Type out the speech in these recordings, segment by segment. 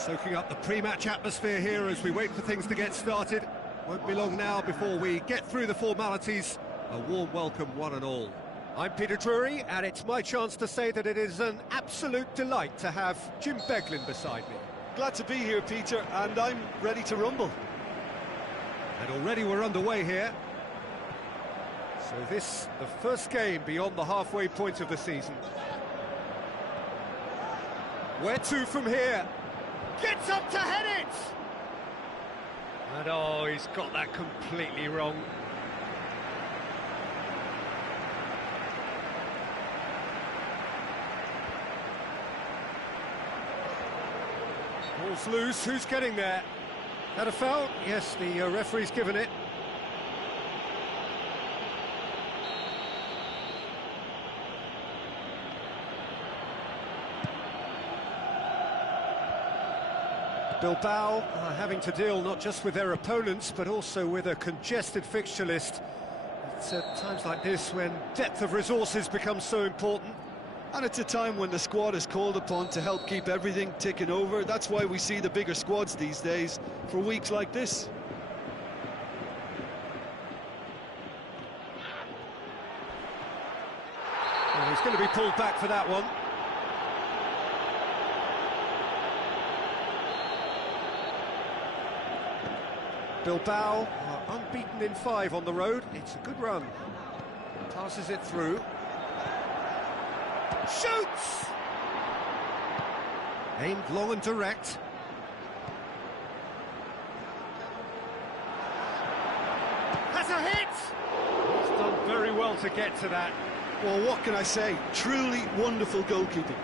Soaking up the pre-match atmosphere here as we wait for things to get started. Won't be long now before we get through the formalities. A warm welcome, one and all. I'm Peter Drury, and it's my chance to say that it is an absolute delight to have Jim Beglin beside me. Glad to be here, Peter, and I'm ready to rumble. And already we're underway here. So this, the first game beyond the halfway point of the season. Where to from here? Gets up to head it! And oh, he's got that completely wrong. Ball's loose, who's getting there? Had a foul? Yes, the referee's given it. Bilbao are having to deal not just with their opponents, but also with a congested fixture list. It's at times like this when depth of resources becomes so important. And it's a time when the squad is called upon to help keep everything ticking over. That's why we see the bigger squads these days for weeks like this. Oh, he's going to be pulled back for that one. Bilbao are unbeaten in 5 on the road. It's a good run. Passes it through. Shoots! Aimed long and direct. Has a hit! He's done very well to get to that. Well, what can I say? Truly wonderful goalkeeping.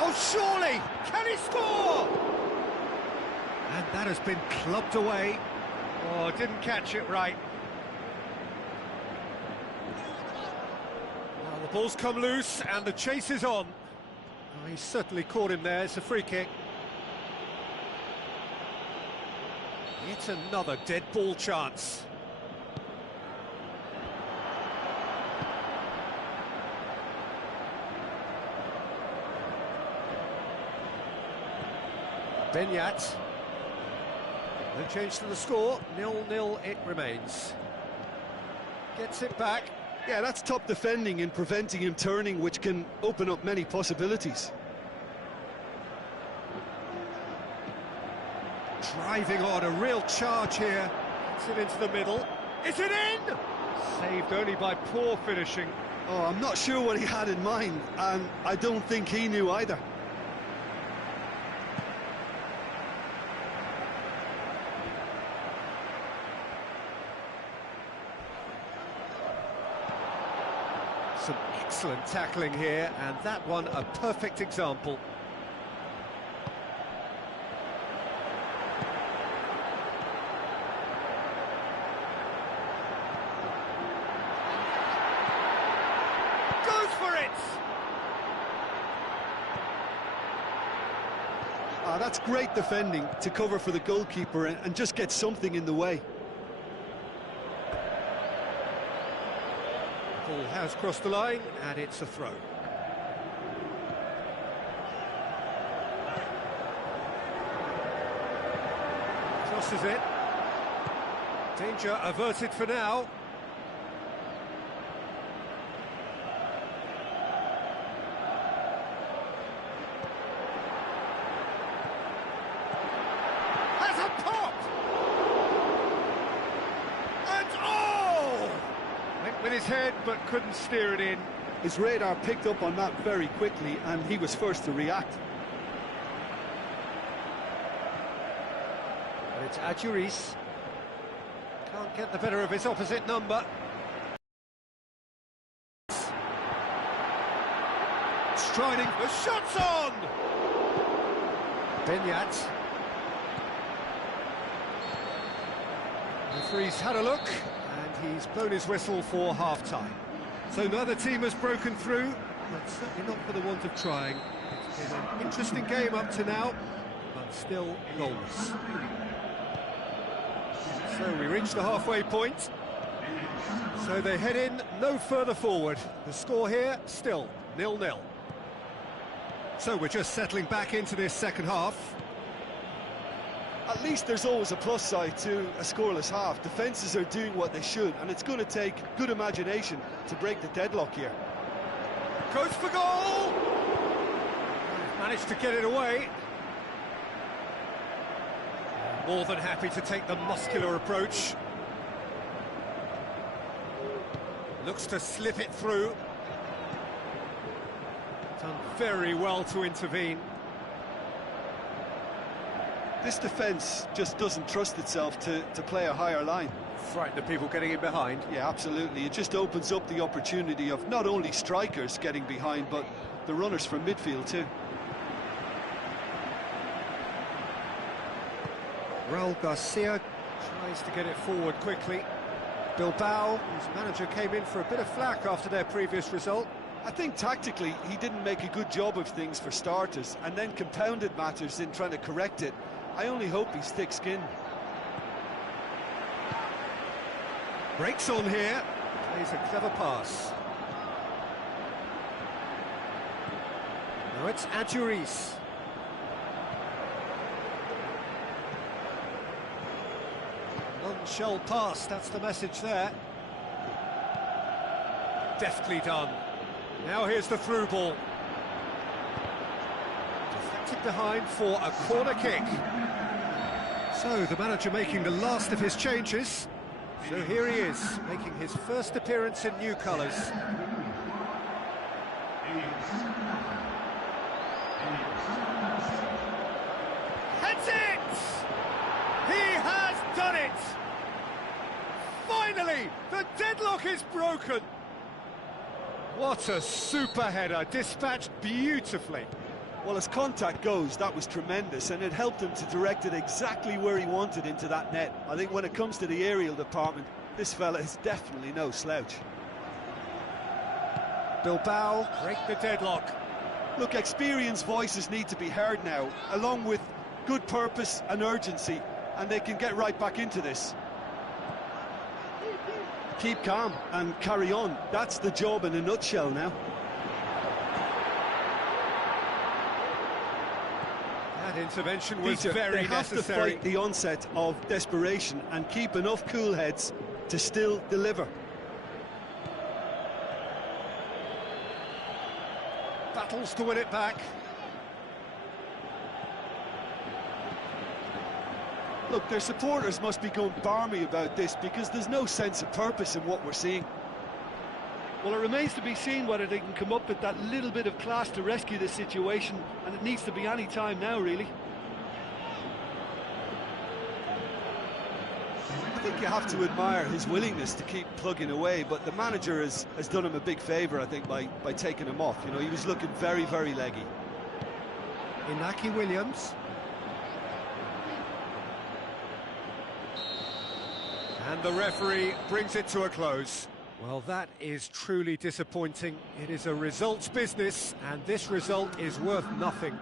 Oh, surely! Can he score? And that has been clubbed away. Oh, didn't catch it right. Well, the ball's come loose and the chase is on. Oh, he certainly caught him there. It's a free kick. It's another dead ball chance. Benyat. No change to the score, 0-0 it remains. Gets it back. Yeah, that's top defending and preventing him turning, which can open up many possibilities. Driving on, a real charge here. Gets it into the middle. Is it in? Saved only by poor finishing. Oh, I'm not sure what he had in mind, and I don't think he knew either. Some excellent tackling here, and that one a perfect example. Goes for it! That's great defending to cover for the goalkeeper and just get something in the way. Ball has crossed the line, and it's a throw. Crosses it. Danger averted for now. Has a pop! And oh! Went with his head, but couldn't steer it in. His radar picked up on that very quickly, and he was first to react. And it's Adjuris. Can't get the better of his opposite number. Striding, the shot's on! Benyat. The referee's had a look, and he's blown his whistle for half-time. So neither team has broken through, but certainly not for the want of trying. It's been an interesting game up to now, but still goalless. So we reach the halfway point. So they head in no further forward. The score here, still 0-0. So we're just settling back into this second half. At least there's always a plus side to a scoreless half. Defences are doing what they should, and it's going to take good imagination to break the deadlock here. Goes for goal! Managed to get it away. More than happy to take the muscular approach. Looks to slip it through. Done very well to intervene. This defence just doesn't trust itself to play a higher line. Frighten the people getting in behind. Yeah, absolutely. It just opens up the opportunity of not only strikers getting behind, but the runners from midfield too. Raul Garcia tries to get it forward quickly. Bilbao, whose manager came in for a bit of flack after their previous result. I think tactically he didn't make a good job of things for starters, and then compounded matters in trying to correct it. I only hope he's thick-skinned. Breaks on here, plays a clever pass. Now it's Adjuris. None-shell pass, that's the message there. Deftly done. Now here's the through ball. Deflected behind for a corner kick. So the manager making the last of his changes. So here he is, making his first appearance in new colours. Heads it! He has done it! Finally, the deadlock is broken! What a super header, dispatched beautifully. Well, as contact goes, that was tremendous, and it helped him to direct it exactly where he wanted into that net. I think when it comes to the aerial department, this fella is definitely no slouch. Bilbao break the deadlock. Look, experienced voices need to be heard now, along with good purpose and urgency, and they can get right back into this. Keep calm and carry on. That's the job in a nutshell now. That intervention was Peter, very they have necessary. to fight the onset of desperation and keep enough cool heads to still deliver. Battles to win it back. Look, their supporters must be going barmy about this because there's no sense of purpose in what we're seeing. Well, it remains to be seen whether they can come up with that little bit of class to rescue this situation, and it needs to be any time now, really. I think you have to admire his willingness to keep plugging away, but the manager has done him a big favour, I think, by taking him off. You know, he was looking very, very leggy. Inaki Williams. And the referee brings it to a close. Well, that is truly disappointing. It is a results business, and this result is worth nothing.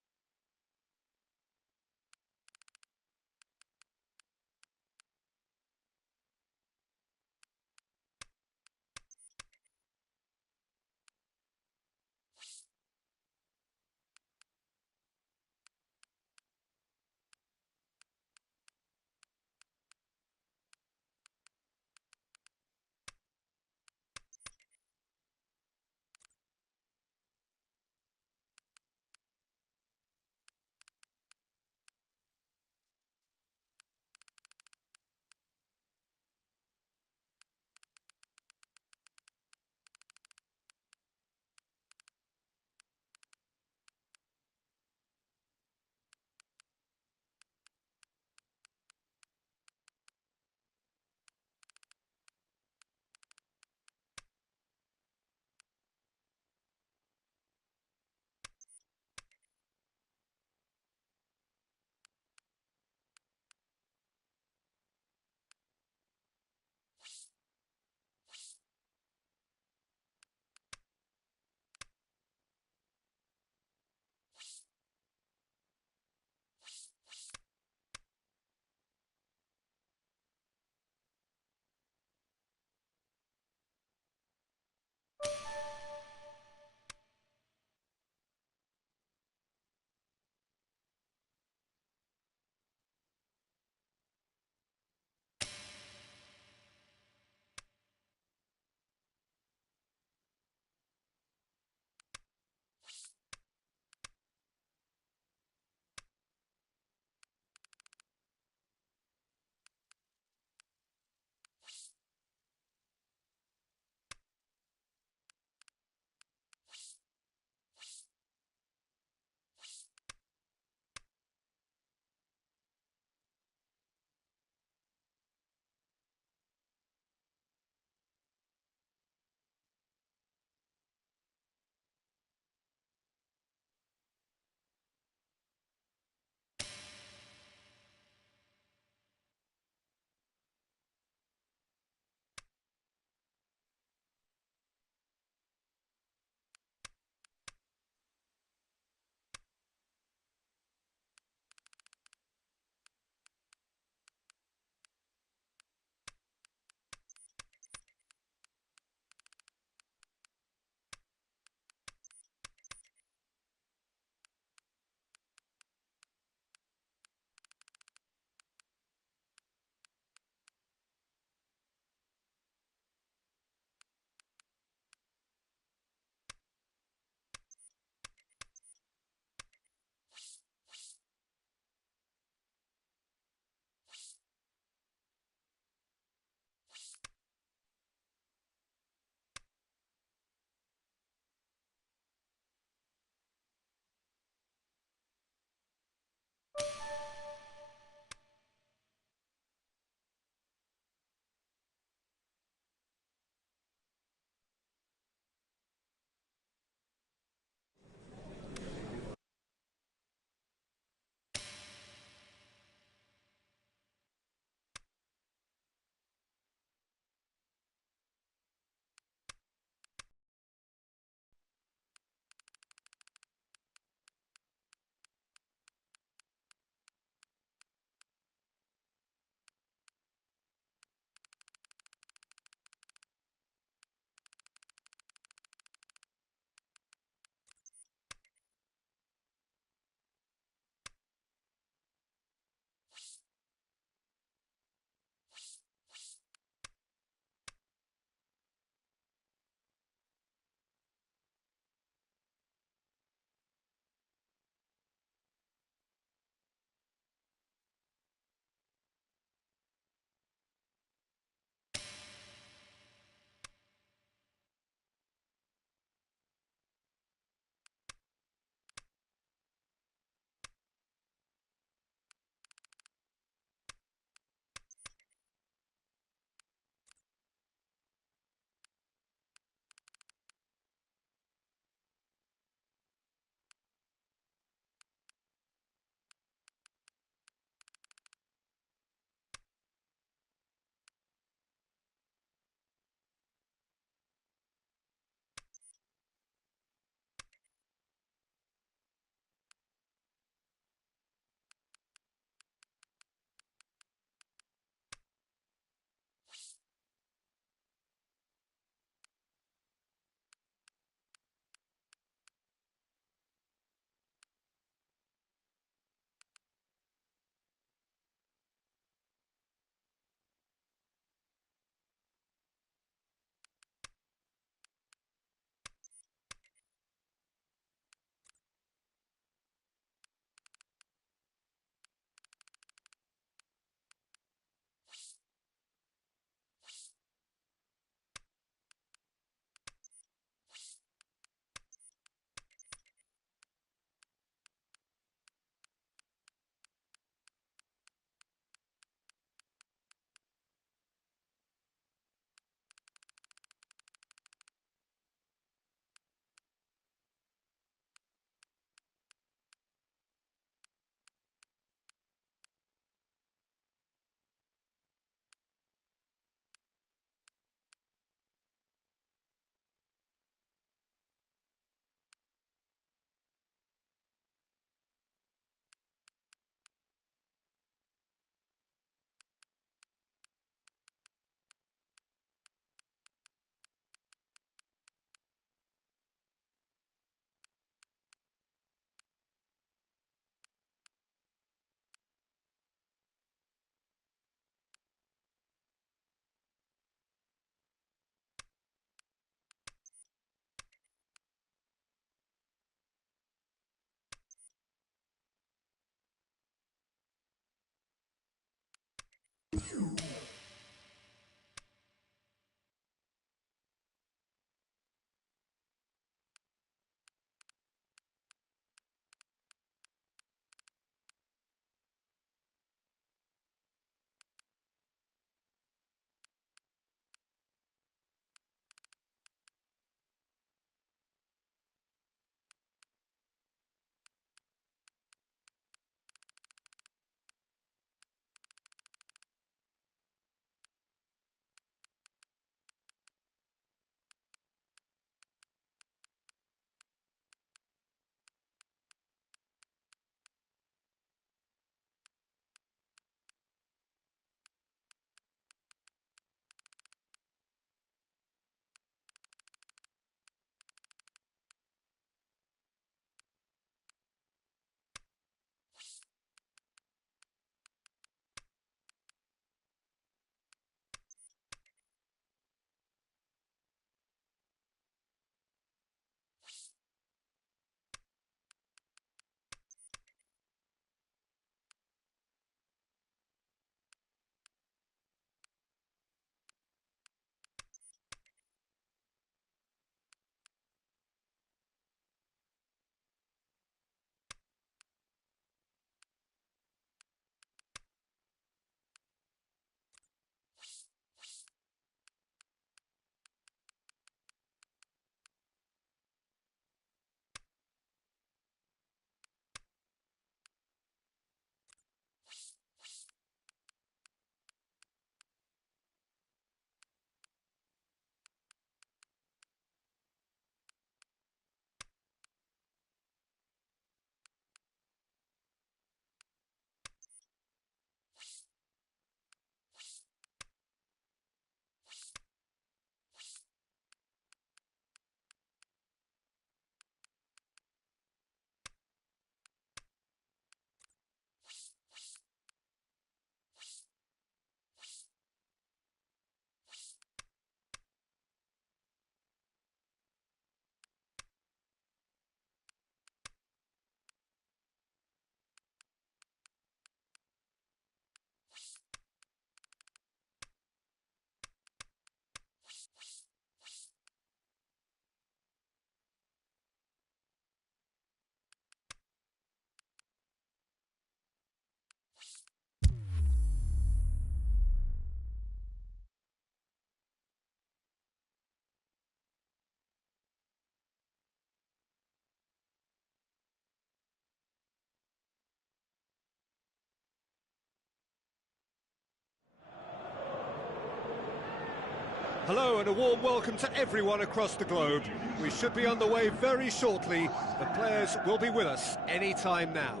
Hello and a warm welcome to everyone across the globe. We should be on the way very shortly. The players will be with us any time now.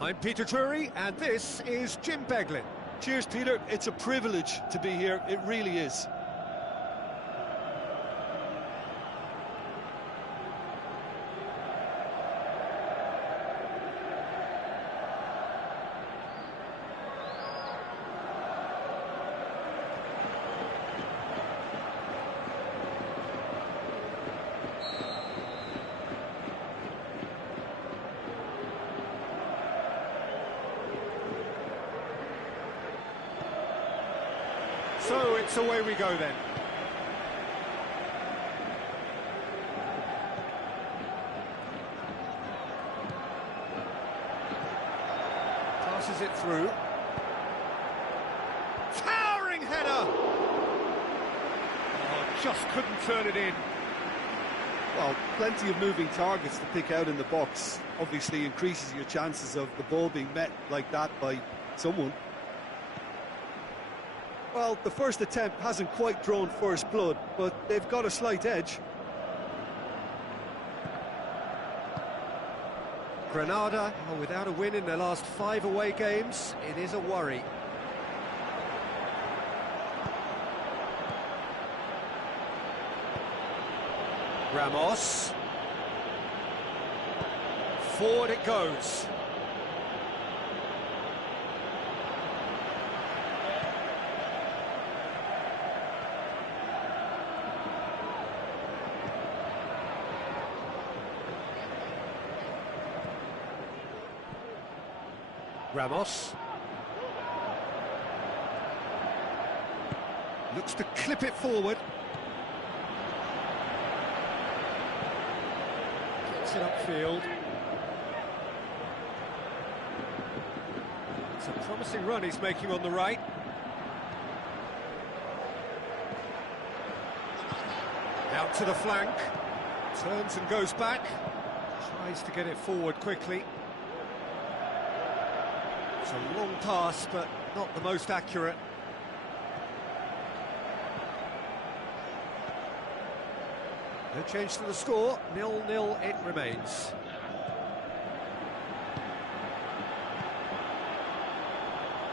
I'm Peter Drury and this is Jim Beglin. Cheers, Peter. It's a privilege to be here. It really is. So it's away we go then. Passes it through. Towering header! Oh, just couldn't turn it in. Well, plenty of moving targets to pick out in the box. Obviously increases your chances of the ball being met like that by someone. Well, the first attempt hasn't quite drawn first blood, but they've got a slight edge. Granada are without a win in their last 5 away games. It is a worry. Ramos. Forward it goes. Ramos looks to clip it forward. Gets it upfield. It's a promising run he's making on the right. Out to the flank. Turns and goes back. Tries to get it forward quickly. It's a long pass, but not the most accurate. No change to the score, 0-0 it remains.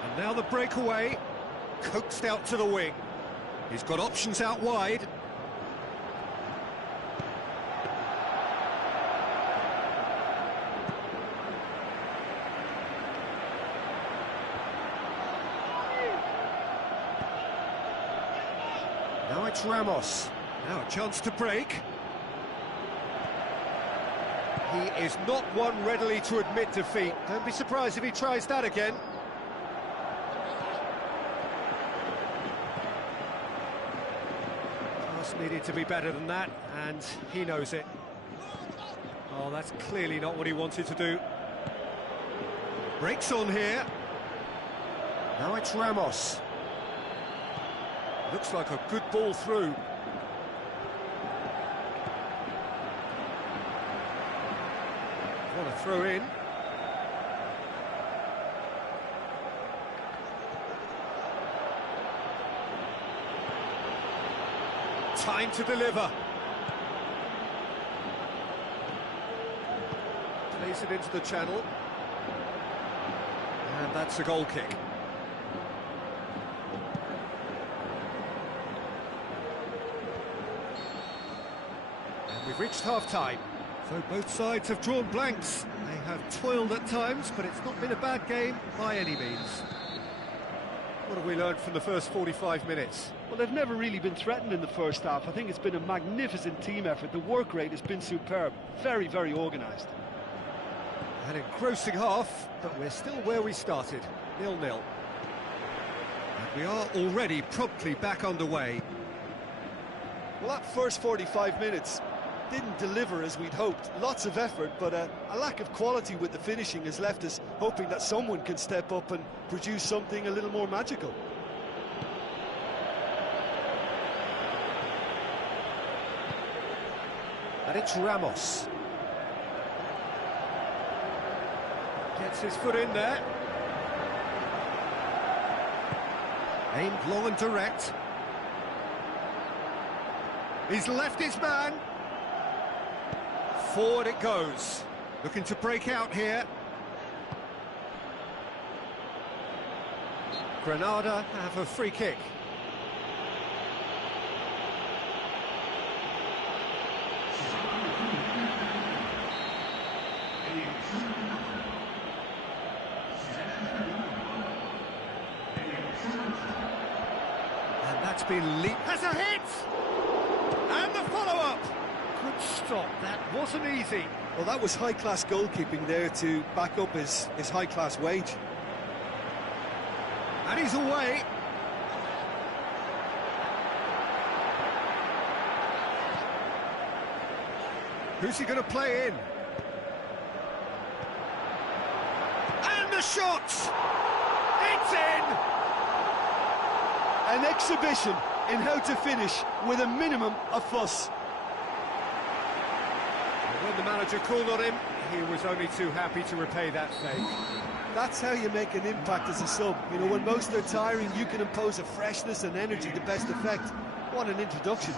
And now the breakaway, coaxed out to the wing. He's got options out wide. Now it's Ramos. Now a chance to break. He is not one readily to admit defeat. Don't be surprised if he tries that again. Pass needed to be better than that, and he knows it. Oh, that's clearly not what he wanted to do. Breaks on here. Now it's Ramos. Looks like a good ball through. What a throw in. Time to deliver. Plays it into the channel. And that's a goal kick. We've reached half-time, so both sides have drawn blanks. They have toiled at times, but it's not been a bad game by any means. What have we learned from the first 45 minutes? Well, they've never really been threatened in the first half. I think it's been a magnificent team effort. The work rate has been superb. Very, very organised. An engrossing half, but we're still where we started, 0-0. And we are already promptly back underway. Well, that first 45 minutes didn't deliver as we'd hoped. Lots of effort, but a lack of quality with the finishing has left us hoping that someone can step up and produce something a little more magical. And it's Ramos. Gets his foot in there. Aimed long and direct. He's left his man. Forward it goes. Looking to break out here. Granada have a free kick. And that's been leaped. Has a hit! And the follow-up! Good stop, that wasn't easy. Well, that was high-class goalkeeping there to back up his high-class wage. And he's away. Who's he going to play in? And the shot! It's in! An exhibition in how to finish with a minimum of fuss. And when the manager called on him, he was only too happy to repay that favour. That's how you make an impact as a sub. You know, when most are tiring, you can impose a freshness and energy to best effect. What an introduction.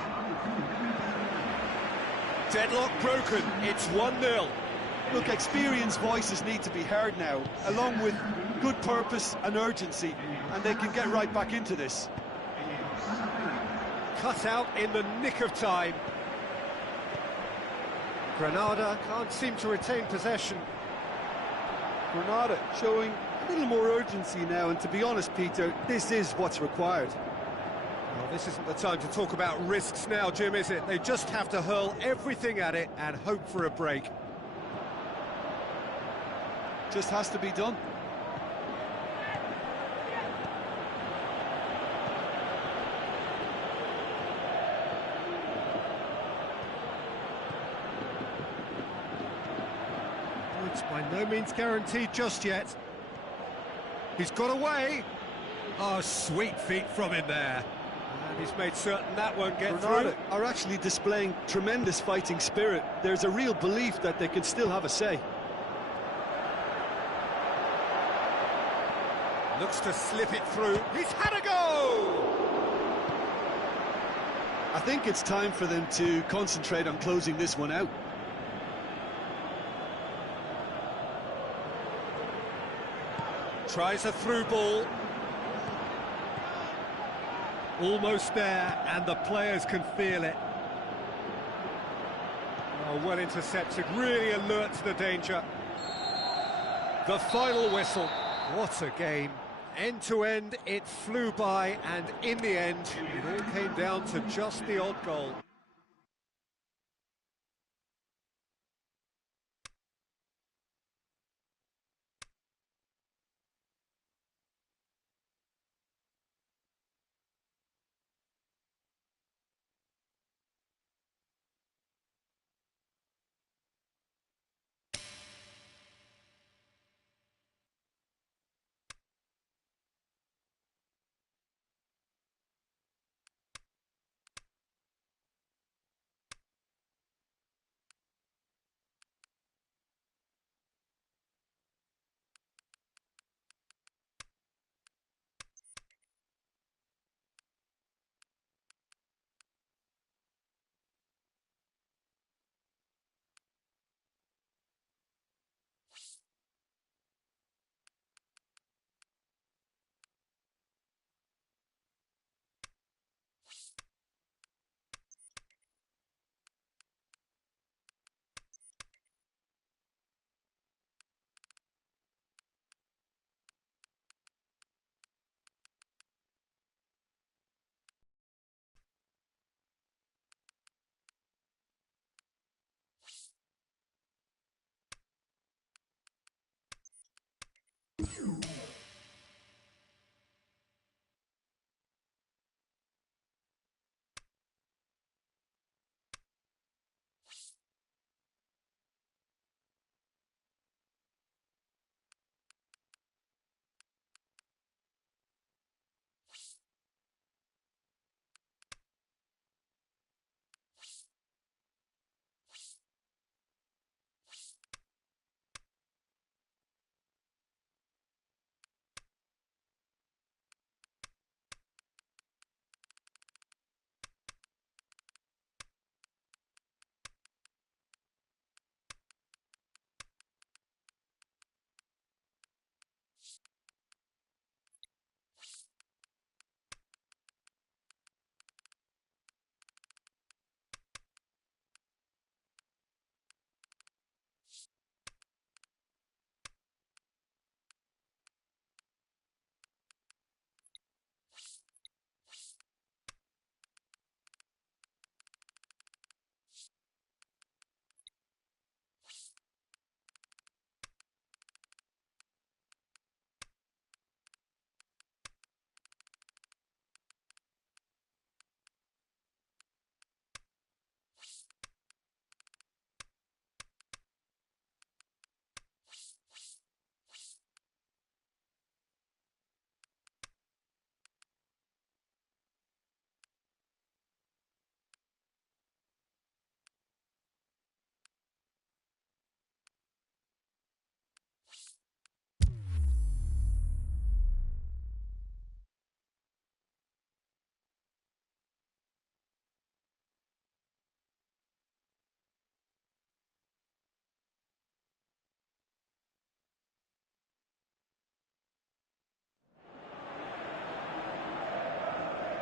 Deadlock broken, it's 1-0. Look, experienced voices need to be heard now, along with good purpose and urgency, and they can get right back into this. Cut out in the nick of time. Granada can't seem to retain possession. Granada showing a little more urgency now, and to be honest, Peter, this is what's required. Well, this isn't the time to talk about risks now, Jim, is it? They just have to hurl everything at it and hope for a break. Just has to be done. It's by no means guaranteed just yet. He's got away. Oh, sweet feet from him there. And he's made certain that won't get Granada through. are actually displaying tremendous fighting spirit. There's a real belief that they can still have a say. Looks to slip it through. He's had a go! I think it's time for them to concentrate on closing this one out. Tries a through ball. Almost there, and the players can feel it. Oh, well intercepted, really alert to the danger. The final whistle. What a game. End to end, it flew by, and in the end, it all came down to just the odd goal.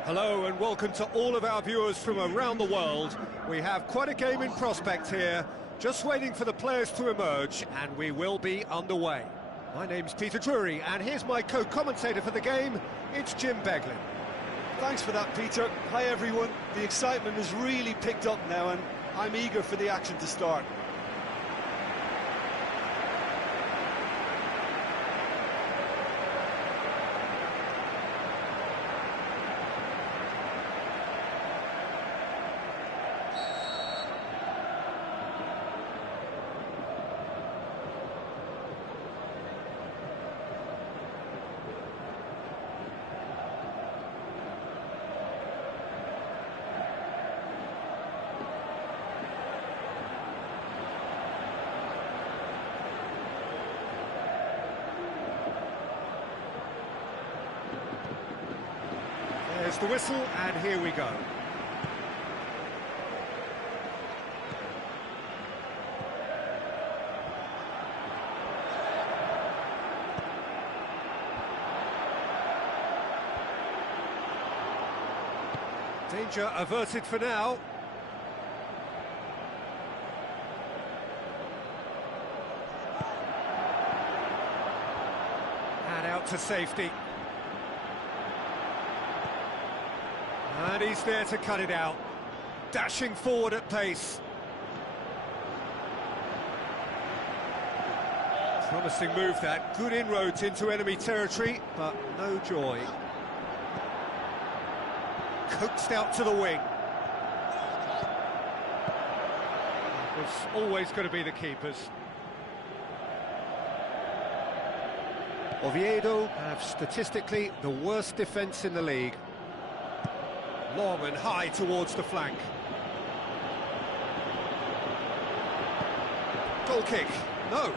Hello and welcome to all of our viewers from around the world. We have quite a game in prospect here, just waiting for the players to emerge, and we will be underway. My name's Peter Drury, and here's my co-commentator for the game, it's Jim Beglin. Thanks for that, Peter. Hi, everyone. The excitement has really picked up now, and I'm eager for the action to start. There's the whistle, and here we go. Danger averted for now. And out to safety. And he's there to cut it out. Dashing forward at pace. Promising move that. Good inroads into enemy territory, but no joy. Coaxed out to the wing. It was always going to be the keepers. Oviedo have statistically the worst defence in the league. Long and high towards the flank. Goal kick. No,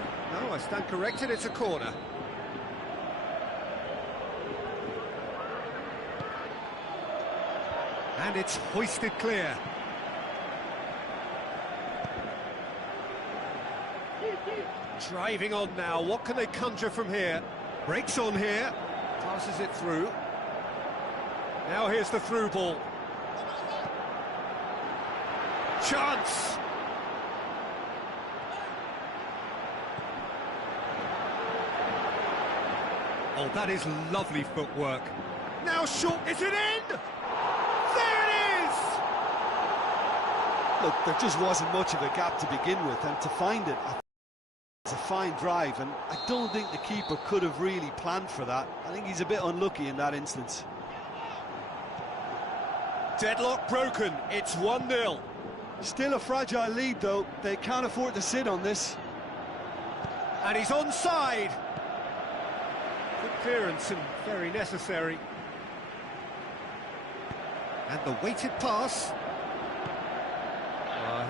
I stand corrected, it's a corner. And it's hoisted clear. Driving on now, what can they conjure from here? Breaks on here, passes it through. Now here's the through ball. Chance! Oh, that is lovely footwork. Now short, is it in? There it is! Look, there just wasn't much of a gap to begin with, and to find it, it's a fine drive, and I don't think the keeper could have really planned for that. I think he's a bit unlucky in that instance. Deadlock broken, it's 1-0. Still a fragile lead, though. They can't afford to sit on this. And he's onside. Good clearance and very necessary. And the weighted pass.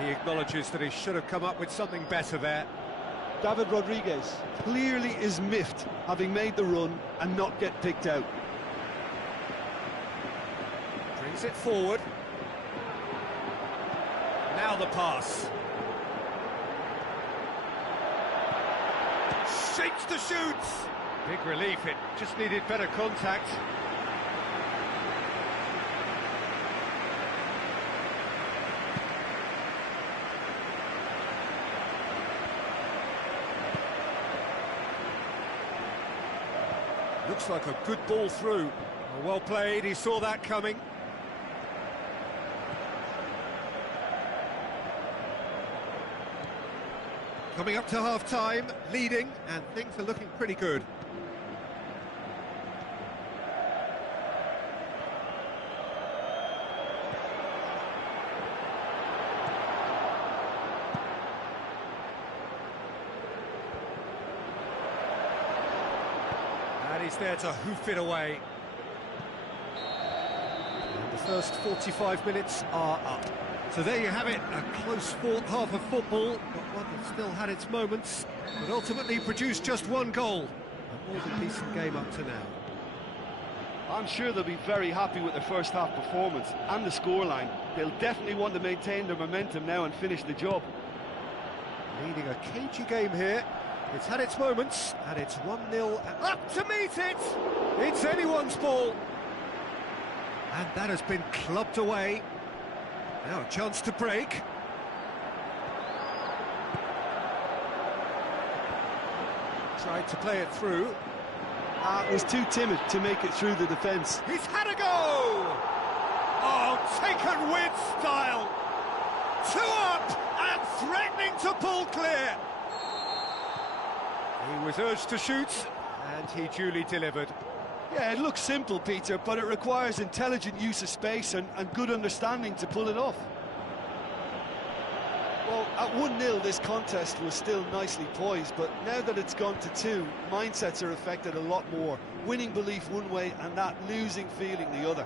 He acknowledges that he should have come up with something better there. David Rodriguez clearly is miffed, having made the run and not get picked out. Brings it forward. Now the pass. Shapes to shoot. Big relief, it just needed better contact. Looks like a good ball through. Well played, he saw that coming. Coming up to half-time, leading, and things are looking pretty good. And he's there to hoof it away. And the first 45 minutes are up. So there you have it, a close fought half of football, but one that still had its moments, but ultimately produced just one goal. A more than decent game up to now. I'm sure they'll be very happy with their first half performance and the scoreline. They'll definitely want to maintain their momentum now and finish the job. Leading a cagey game here. It's had its moments, and it's 1-0, and up to meet it! It's anyone's ball. And that has been clubbed away. Now a chance to break. Tried to play it through. Was too timid to make it through the defence. He's had a go! Oh, taken with style! 2 up and threatening to pull clear. He was urged to shoot, and he duly delivered. Yeah, it looks simple, Peter, but it requires intelligent use of space and good understanding to pull it off. Well, at 1-0, this contest was still nicely poised, but now that it's gone to 2, mindsets are affected a lot more. Winning belief one way and that losing feeling the other.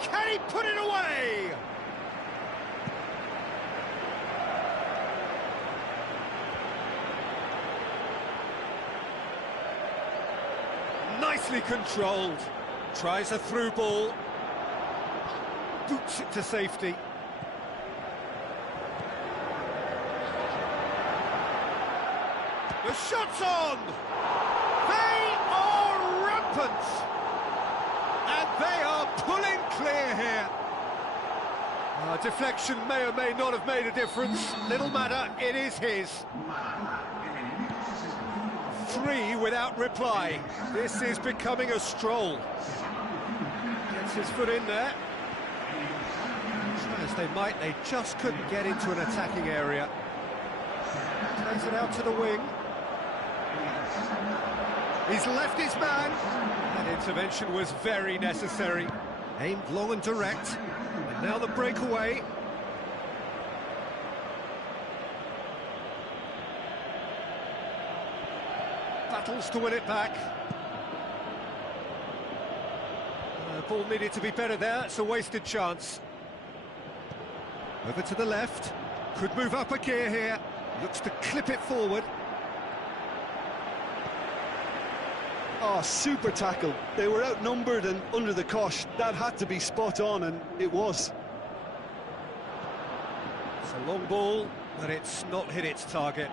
Can he put it away? Nicely controlled. Tries a through ball. Boots it to safety. The shot's on! They are rampant! And they are pulling clear here. Deflection may or may not have made a difference. Little matter, it is his. 3 without reply. This is becoming a stroll. Gets his foot in there. Try as they might, they just couldn't get into an attacking area. Plays it out to the wing. He's left his man. That intervention was very necessary. Aimed long and direct. And now the breakaway. Battles to win it back. The ball needed to be better there. It's a wasted chance. Over to the left. Could move up a gear here. Looks to clip it forward. Oh, super tackle. They were outnumbered and under the cosh. That had to be spot on, and it was. It's a long ball, but it's not hit its target.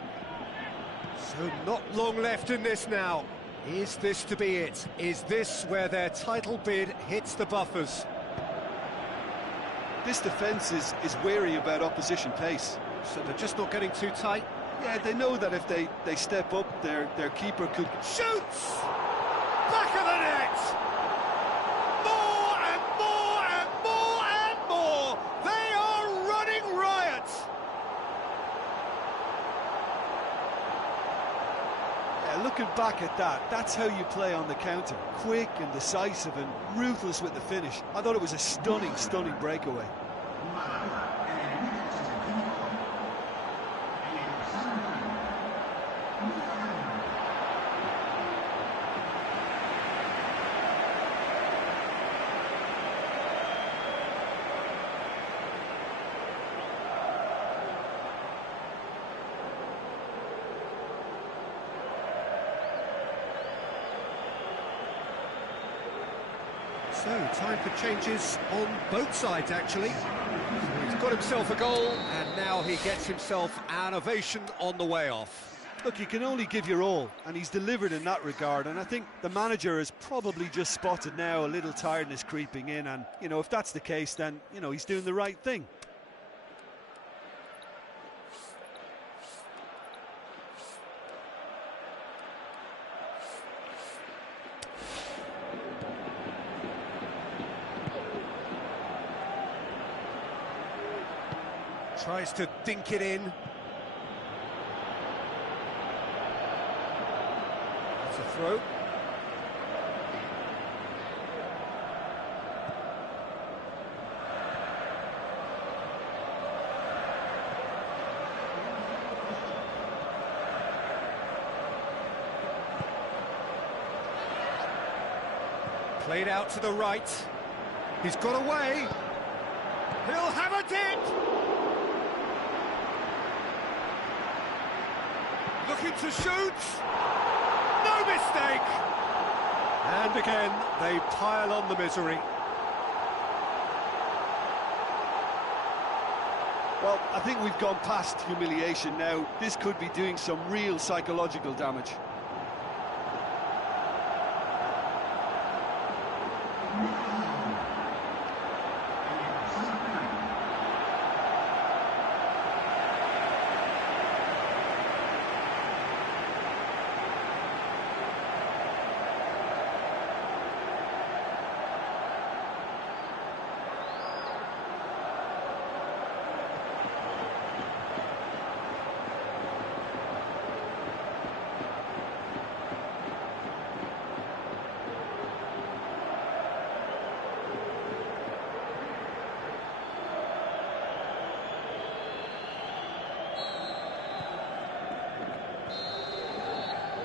So not long left in this now. Is this to be it? Is this where their title bid hits the buffers? This defence is wary about opposition pace. So they're just not getting too tight? Yeah, they know that if they step up, their keeper could... Shoots! Back of the net! More and more and more and more! They are running riot! Yeah, looking back at that, that's how you play on the counter. Quick and decisive and ruthless with the finish. I thought it was a stunning, stunning breakaway. So, time for changes on both sides, actually. So he's got himself a goal, and now he gets himself an ovation on the way off. Look, you can only give your all, and he's delivered in that regard, and I think the manager has probably just spotted now a little tiredness creeping in, and, you know, if that's the case, then, you know, he's doing the right thing. Tries to dink it in. That's a throw. Played out to the right. He's got away. He'll have a dip. Looking to shoot. No mistake. And again, they pile on the misery. Well, I think we've gone past humiliation now. This could be doing some real psychological damage.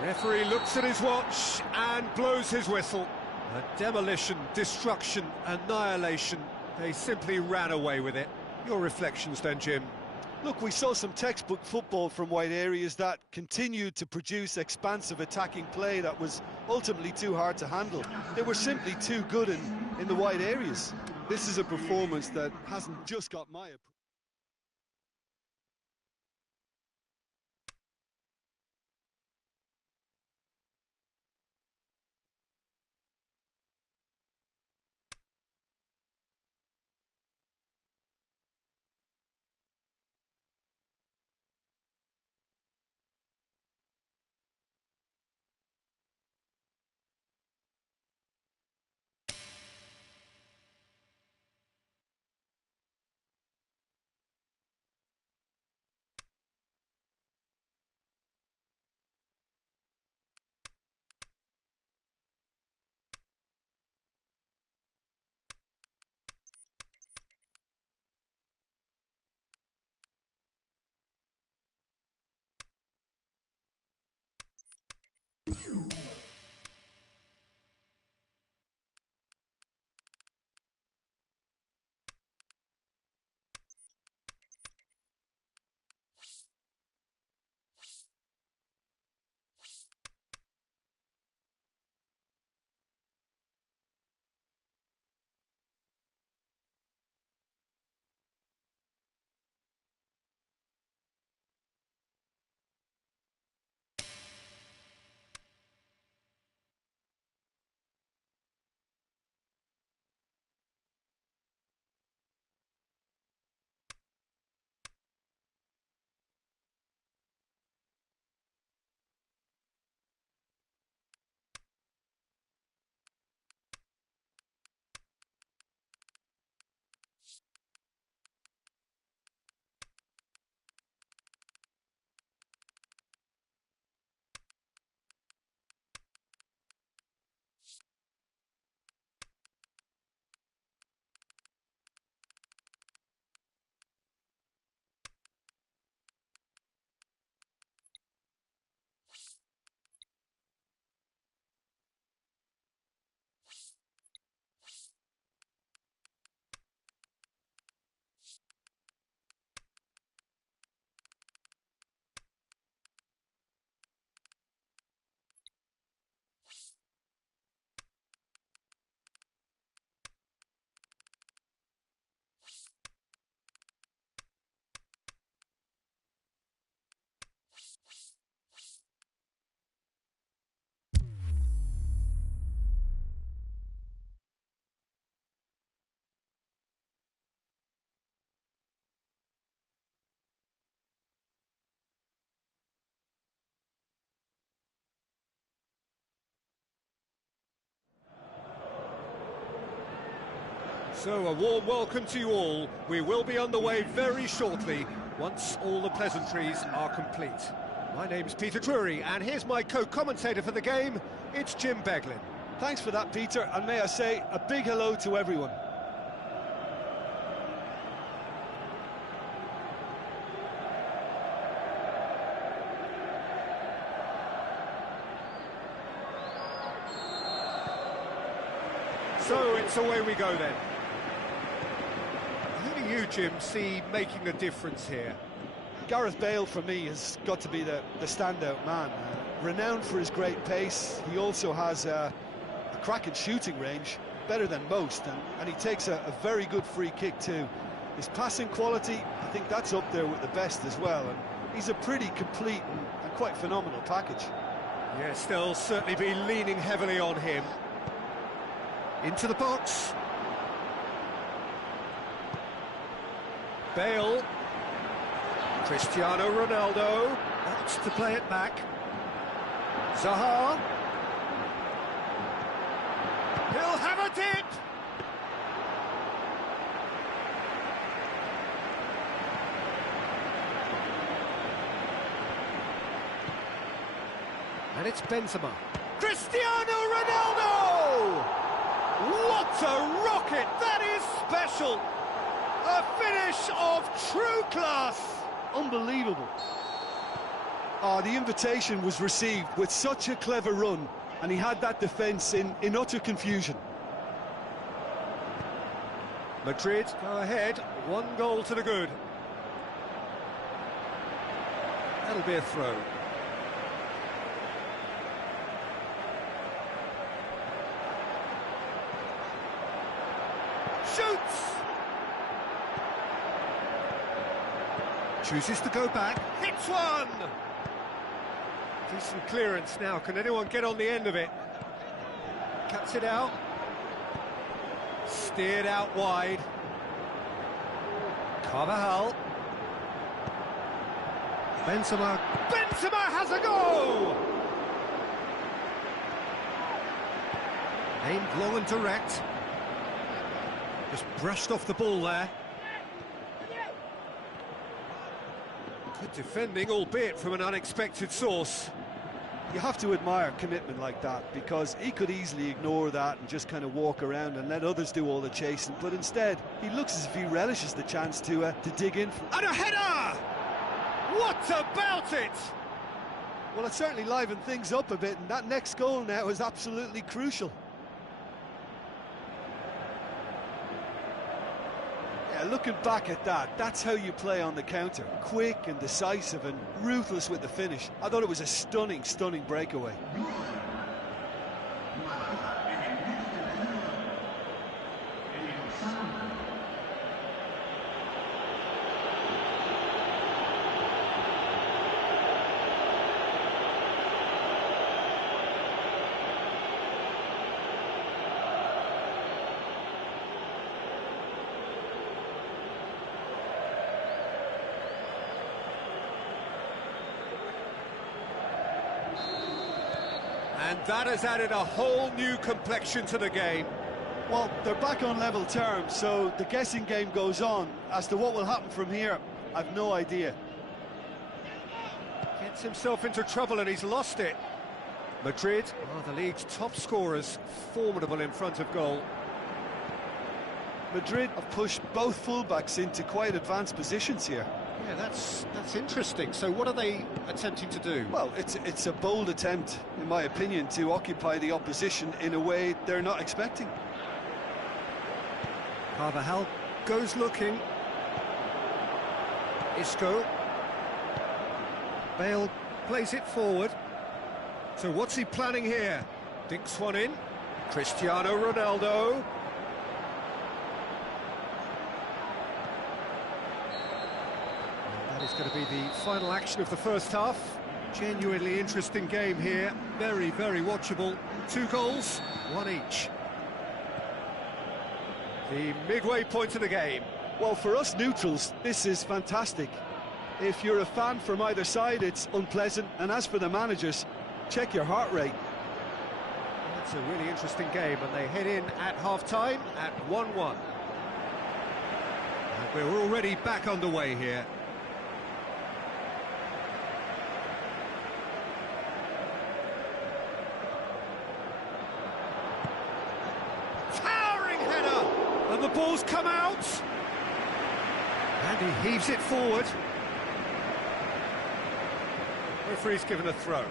Referee looks at his watch and blows his whistle. A demolition, destruction, annihilation. They simply ran away with it. Your reflections then, Jim? Look, we saw some textbook football from wide areas that continued to produce expansive attacking play that was ultimately too hard to handle. They were simply too good in the wide areas. This is a performance that hasn't just got my approval. So, a warm welcome to you all. We will be underway very shortly, once all the pleasantries are complete. My name's Peter Drury, and here's my co-commentator for the game, it's Jim Beglin. Thanks for that, Peter, and may I say a big hello to everyone. So it's away we go then. Who do you, Jim, see making a difference here? Gareth Bale, for me, has got to be the standout man. Renowned for his great pace, he also has a cracking shooting range, better than most, and he takes a very good free kick too. His passing quality, I think that's up there with the best as well, and he's a pretty complete and quite phenomenal package. Yes, they'll certainly be leaning heavily on him. Into the box. Bale. Cristiano Ronaldo. Wants to play it back. Zaha. He'll have a dip. And it's Benzema. Cristiano Ronaldo! What a rocket! That is special! A finish of true class! Unbelievable. Oh, the invitation was received with such a clever run, and he had that defence in utter confusion. Madrid go ahead, 1 goal to the good. That'll be a throw. Shoots! Chooses to go back, hits one! Decent clearance now, can anyone get on the end of it? Cuts it out. Steered out wide. Carvajal. Benzema has a go! Aimed long and direct. Just brushed off the ball there. Good defending, albeit from an unexpected source. You have to admire commitment like that, because he could easily ignore that and just kind of walk around and let others do all the chasing, but instead he looks as if he relishes the chance to dig in. And a header! What about it? Well, it certainly livened things up a bit, and that next goal now is absolutely crucial. Yeah, looking back at that, that's how you play on the counter. Quick and decisive and ruthless with the finish. I thought it was a stunning, stunning breakaway. And that has added a whole new complexion to the game. Well, they're back on level terms, so the guessing game goes on. As to what will happen from here, I've no idea. Gets himself into trouble and he's lost it. Madrid are the league's top scorers, formidable in front of goal. Madrid have pushed both fullbacks into quite advanced positions here. Yeah, that's interesting. So what are they attempting to do? Well, it's a bold attempt, in my opinion, to occupy the opposition in a way they're not expecting. Carvajal goes looking. Isco. Bale plays it forward. So what's he planning here? Dinks one in. Cristiano Ronaldo. That is going to be the final action of the first half. Genuinely interesting game here. Very, very watchable. 2 goals, 1 each. The midway point of the game. Well, for us neutrals, this is fantastic. If you're a fan from either side, it's unpleasant. And as for the managers, check your heart rate. It's a really interesting game, and they head in at half-time at 1-1. And we're already back underway here. Towering header! And the ball's come out! And he heaves it forward. Referee's given a throw.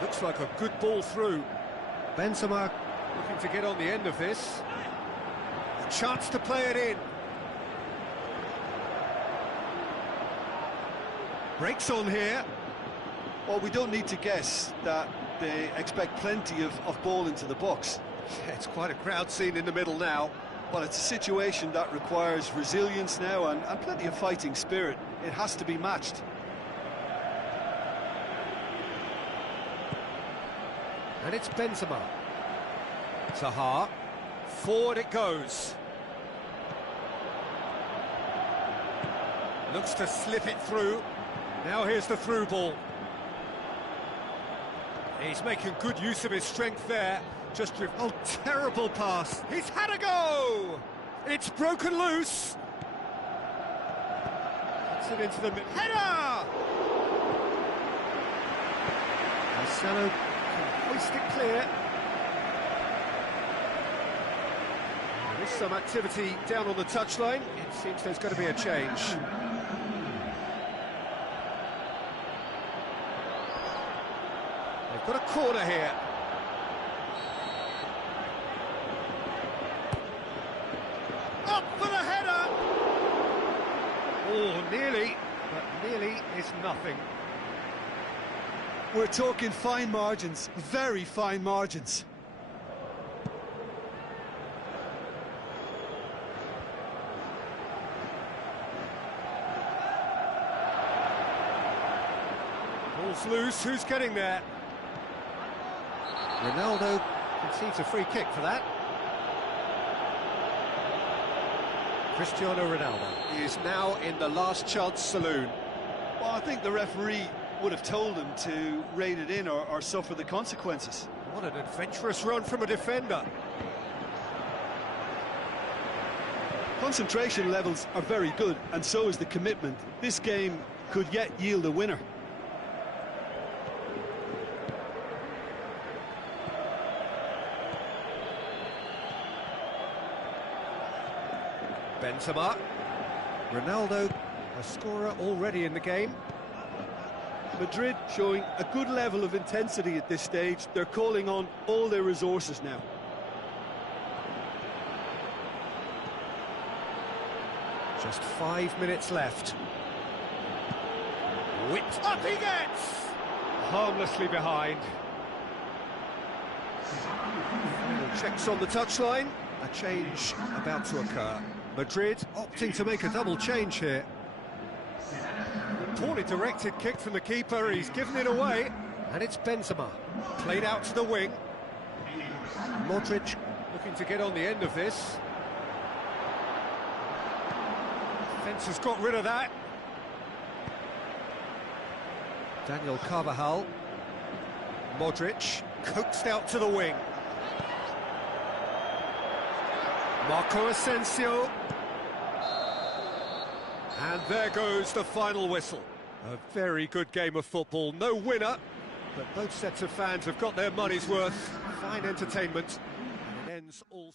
Looks like a good ball through. Benzema looking to get on the end of this. A chance to play it in. Breaks on here. Well, we don't need to guess that they expect plenty of ball into the box. Yeah, it's quite a crowd scene in the middle now. Well, it's a situation that requires resilience now and plenty of fighting spirit. It has to be matched. And it's Benzema. Zaha. Forward it goes. Looks to slip it through. Now here's the through ball. He's making good use of his strength there. Oh, terrible pass. He's had a go! It's broken loose. Gets it into the header! Marcelo can hoist it clear. There's some activity down on the touchline. It seems there's going to be a change. They've got a corner here. Up for the header! Oh, nearly, but nearly is nothing. We're talking fine margins, very fine margins. Ball's loose, who's getting there? Ronaldo concedes a free kick for that. Cristiano Ronaldo is now in the last chance saloon. Well, I think the referee would have told him to rein it in or suffer the consequences. What an adventurous run from a defender. Concentration levels are very good, and so is the commitment. This game could yet yield a winner. Benzema. Ronaldo, a scorer already in the game. Madrid showing a good level of intensity at this stage. They're calling on all their resources now. Just 5 minutes left. Whipped up he gets! Harmlessly behind. Final checks on the touchline. A change about to occur. Madrid opting to make a double change here. Poorly directed kick from the keeper, he's given it away. And it's Benzema, played out to the wing. Modric looking to get on the end of this. Defence has got rid of that. Daniel Carvajal. Modric, coaxed out to the wing. Marco Asensio. And there goes the final whistle. A very good game of football. No winner, but both sets of fans have got their money's worth. Fine entertainment, and it ends all...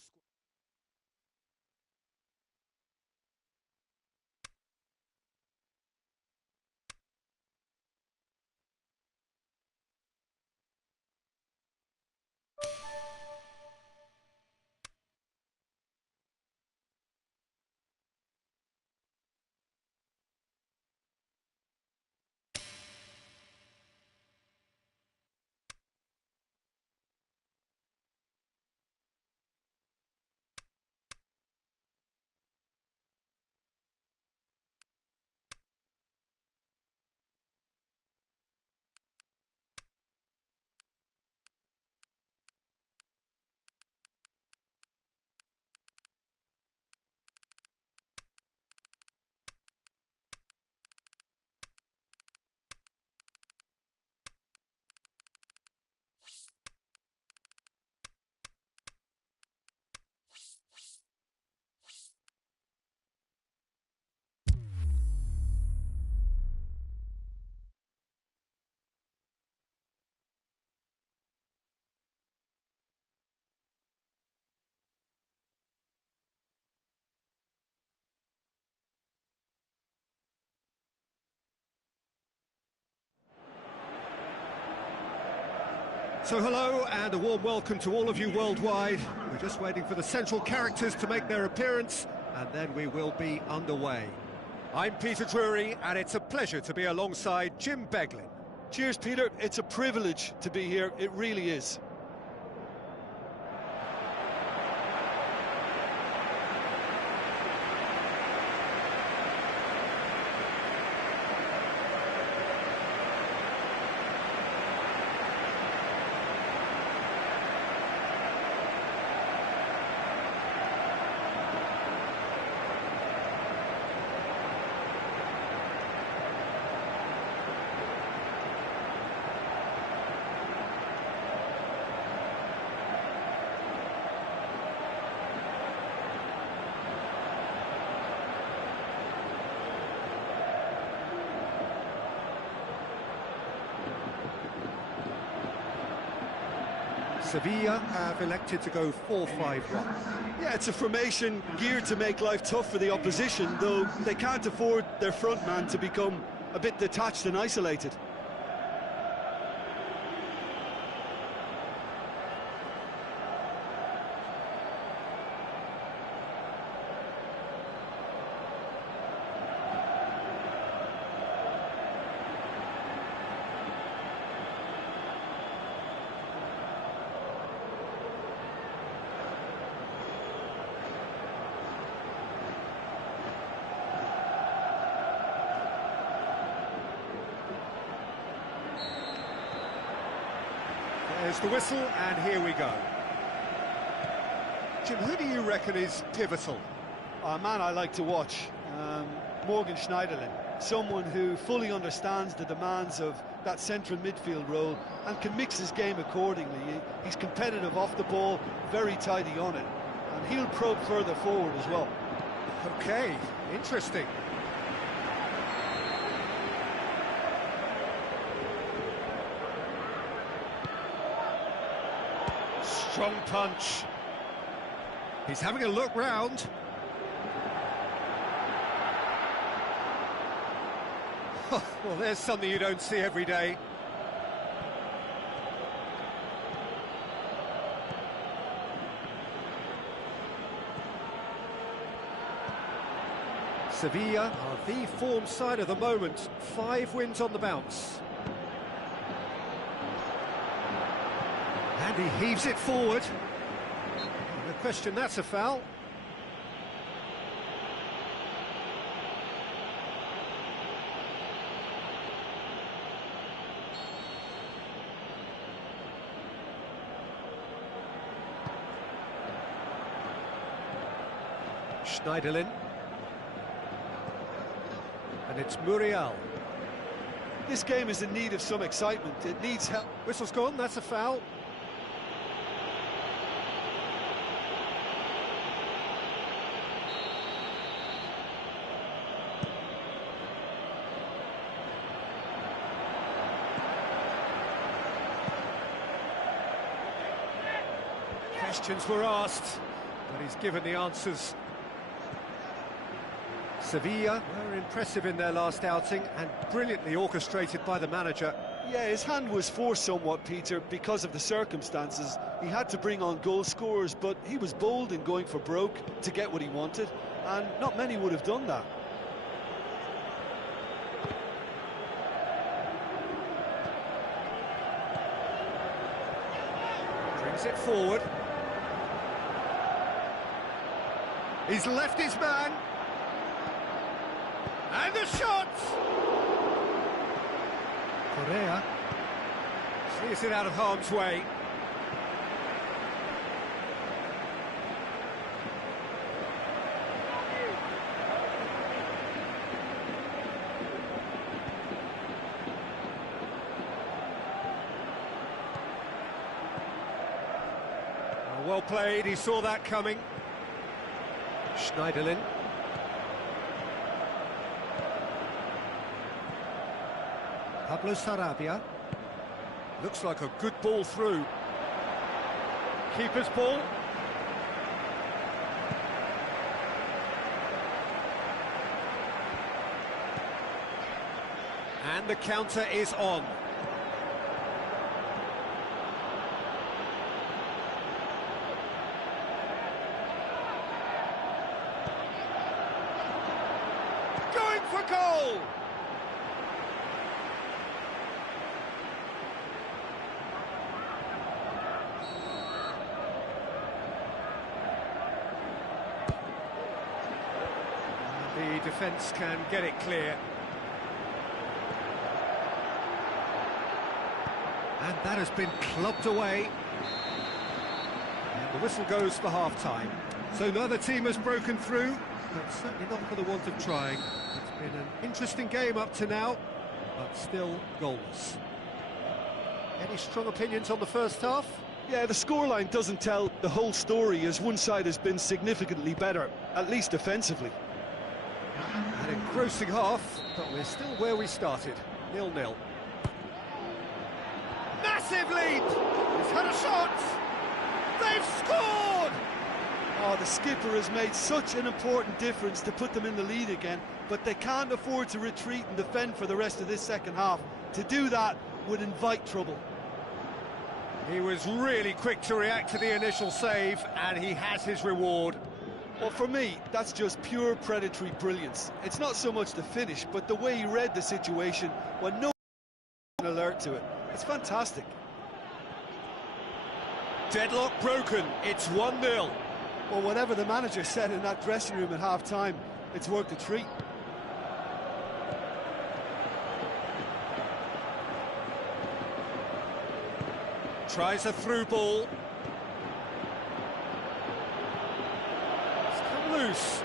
So hello and a warm welcome to all of you worldwide. We're just waiting for the central characters to make their appearance and then we will be underway. I'm Peter Drury and it's a pleasure to be alongside Jim Beglin. Cheers, Peter. It's a privilege to be here. It really is. Sevilla have elected to go 4-5-1. Yeah, it's a formation geared to make life tough for the opposition, though they can't afford their front man to become a bit detached and isolated. There's the whistle, and here we go. Jim, who do you reckon is pivotal? A man I like to watch, Morgan Schneiderlin, someone who fully understands the demands of that central midfield role and can mix his game accordingly. He's competitive off the ball, very tidy on it, and he'll probe further forward as well. Okay, interesting. Strong punch. He's having a look round. Well, there's something you don't see every day. Sevilla are the form side of the moment. 5 wins on the bounce. And he heaves it forward. No question, that's a foul. Schneiderlin. And it's Muriel. This game is in need of some excitement. It needs help. Whistle's gone, that's a foul. Questions were asked, but he's given the answers. Sevilla were impressive in their last outing and brilliantly orchestrated by the manager. Yeah, his hand was forced somewhat, Peter, because of the circumstances. He had to bring on goal scorers, but he was bold in going for broke to get what he wanted, and not many would have done that. Brings it forward. He's left his man. And the shot! Correa clears it out of harm's way. Well played, he saw that coming. Schneiderlin. Pablo Sarabia. Looks like a good ball through. Keeper's ball. And the counter is on. Going for goal! The defence can get it clear. And that has been clubbed away. And the whistle goes for half-time. So neither team has broken through, but certainly not for the want of trying. It's been an interesting game up to now, but still goalless. Any strong opinions on the first half? Yeah, the scoreline doesn't tell the whole story, as one side has been significantly better, at least defensively. An engrossing half, but we're still where we started, 0-0. Massive lead! He's had a shot! They've scored! Oh, the skipper has made such an important difference to put them in the lead again, but they can't afford to retreat and defend for the rest of this second half. To do that would invite trouble. He was really quick to react to the initial save, and he has his reward. Well, for me, that's just pure predatory brilliance. It's not so much the finish, but the way he read the situation when no one was alert to it. It's fantastic. Deadlock broken, it's 1-0. Well, whatever the manager said in that dressing room at half-time, it's worked a treat. Tries a through ball. It's come loose.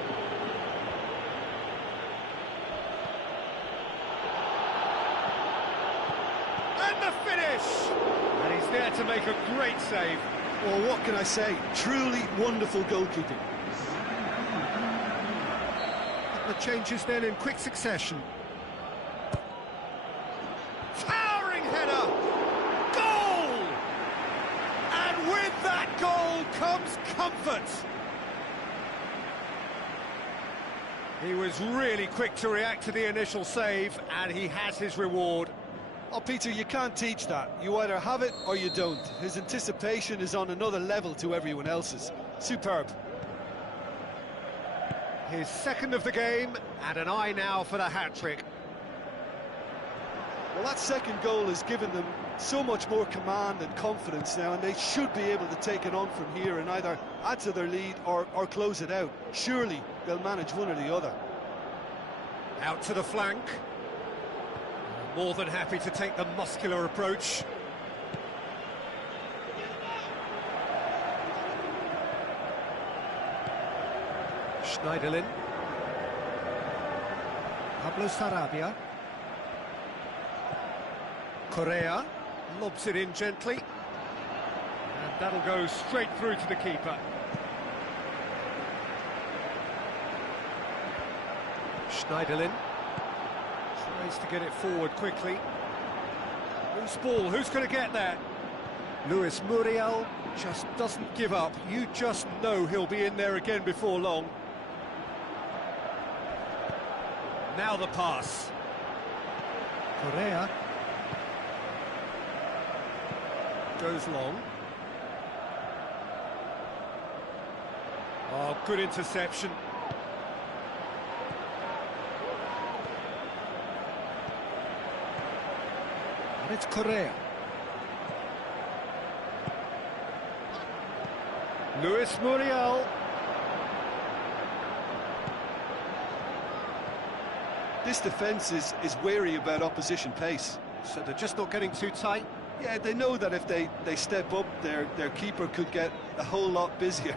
And the finish! And he's there to make a great save. Well, what can I say? Truly wonderful goalkeeping. The changes then in quick succession. Towering header! Goal! And with that goal comes comfort. He was really quick to react to the initial save, and he has his reward. Oh, Peter, you can't teach that. You either have it or you don't. His anticipation is on another level to everyone else's. Superb. His second of the game, and an eye now for the hat-trick. Well, that second goal has given them so much more command and confidence now, and they should be able to take it on from here and either add to their lead or close it out. Surely they'll manage one or the other. Out to the flank. More than happy to take the muscular approach. Schneiderlin. Pablo Sarabia. Correa lobs it in gently. And that'll go straight through to the keeper. Schneiderlin. Tries to get it forward quickly. Loose ball, who's going to get that? Luis Muriel just doesn't give up. You just know he'll be in there again before long. Now the pass. Correa. Goes long. Oh, good interception. And it's Correa. Luis Muriel. This defence is wary about opposition pace. So they're just not getting too tight. Yeah, they know that if they step up, their keeper could get a whole lot busier.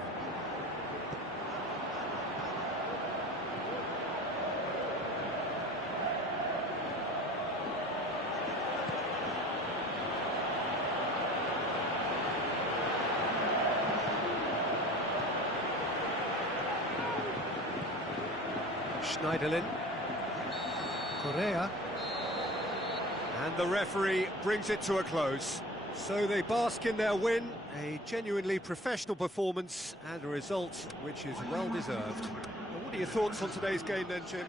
Schneiderlin. Correa. And the referee brings it to a close. So they bask in their win, a genuinely professional performance and a result which is well deserved. Now, what are your thoughts on today's game then, Jim?